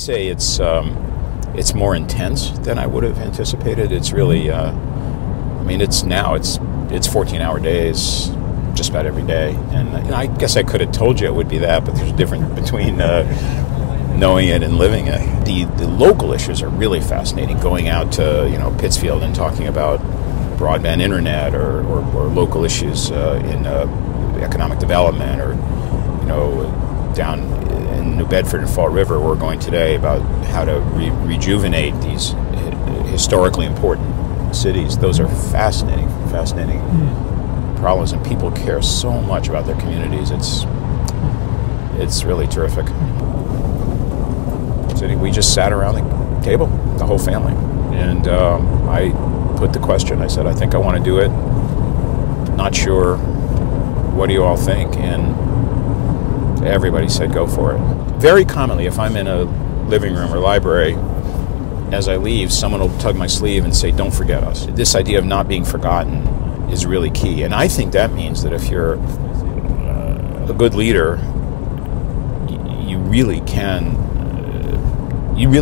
say it's more intense than I would have anticipated. It's really, I mean, it's 14-hour days just about every day, and I guess I could have told you it would be that, but there's a difference between knowing it and living it. The local issues are really fascinating. Going out to Pittsfield and talking about broadband internet or local issues in economic development, or down in New Bedford and Fall River, we're going today about how to rejuvenate these historically important cities. Those are fascinating problems, and people care so much about their communities. It's really terrific. We just sat around the table, the whole family, and I put the question. I said, I think I want to do it. Not sure. What do you all think? And everybody said go for it. Very commonly, if I'm in a living room or library, as I leave, someone will tug my sleeve and say, don't forget us. This idea of not being forgotten is really key. And I think that means that if you're a good leader, you really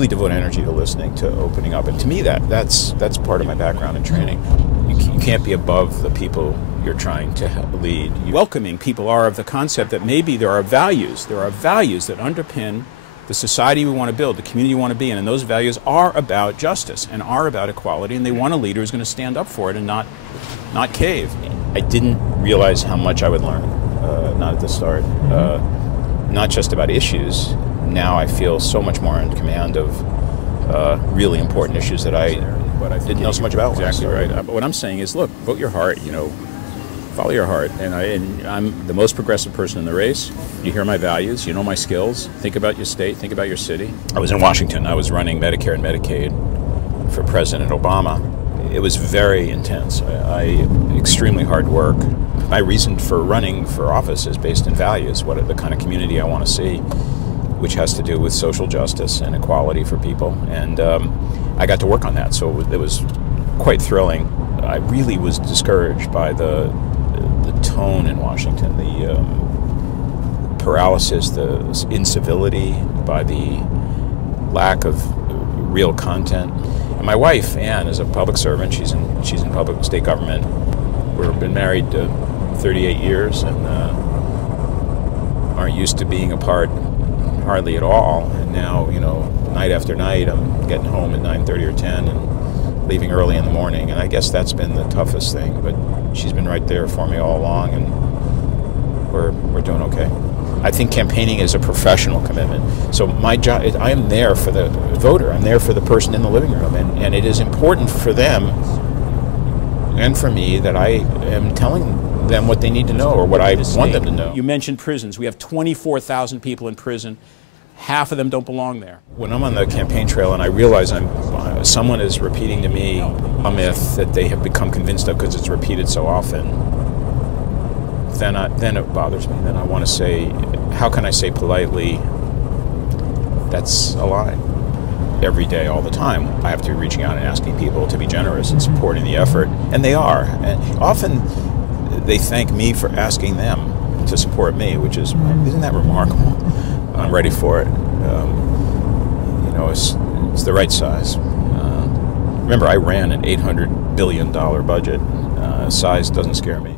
devote energy to listening, to opening up. And to me, that's part of my background and training. You can't be above the people you're trying to lead. Welcoming people are of the concept that maybe there are values that underpin the society we want to build, the community we want to be in, and those values are about justice and are about equality, and they want a leader who's going to stand up for it and not cave. I didn't realize how much I would learn, not at the start, not just about issues. Now I feel so much more in command of really important issues that I didn't know so much about. Exactly right. But what I'm saying is, look, vote your heart. Follow your heart. And I'm the most progressive person in the race. You hear my values. You know my skills. Think about your state. Think about your city. I was in Washington. I was running Medicare and Medicaid for President Obama. It was very intense. Extremely hard work. My reason for running for office is based in values. What the kind of community I want to see, which has to do with social justice and equality for people. And I got to work on that, so it was quite thrilling. I really was discouraged by the tone in Washington, the paralysis, the incivility, by the lack of real content. And my wife, Ann, is a public servant. She's in public state government. We've been married 38 years and aren't used to being apart hardly at all. And now, night after night, I'm getting home at 9:30 or 10 and leaving early in the morning. And I guess that's been the toughest thing. But she's been right there for me all along, and we're doing okay. I think campaigning is a professional commitment. So my job, I am there for the voter. I'm there for the person in the living room. And it is important for them and for me that I am telling them what they need to know, or what I want them to know. You mentioned prisons. We have 24,000 people in prison. Half of them don't belong there. When I'm on the campaign trail and I realize someone is repeating to me a myth that they have become convinced of because it's repeated so often, then it bothers me. Then I want to say, how can I say politely, that's a lie? Every day, all the time, I have to be reaching out and asking people to be generous and supporting the effort, and they are. And often they thank me for asking them to support me, which is, isn't that remarkable? I'm ready for it. It's the right size. Remember, I ran an $800 billion budget. Size doesn't scare me.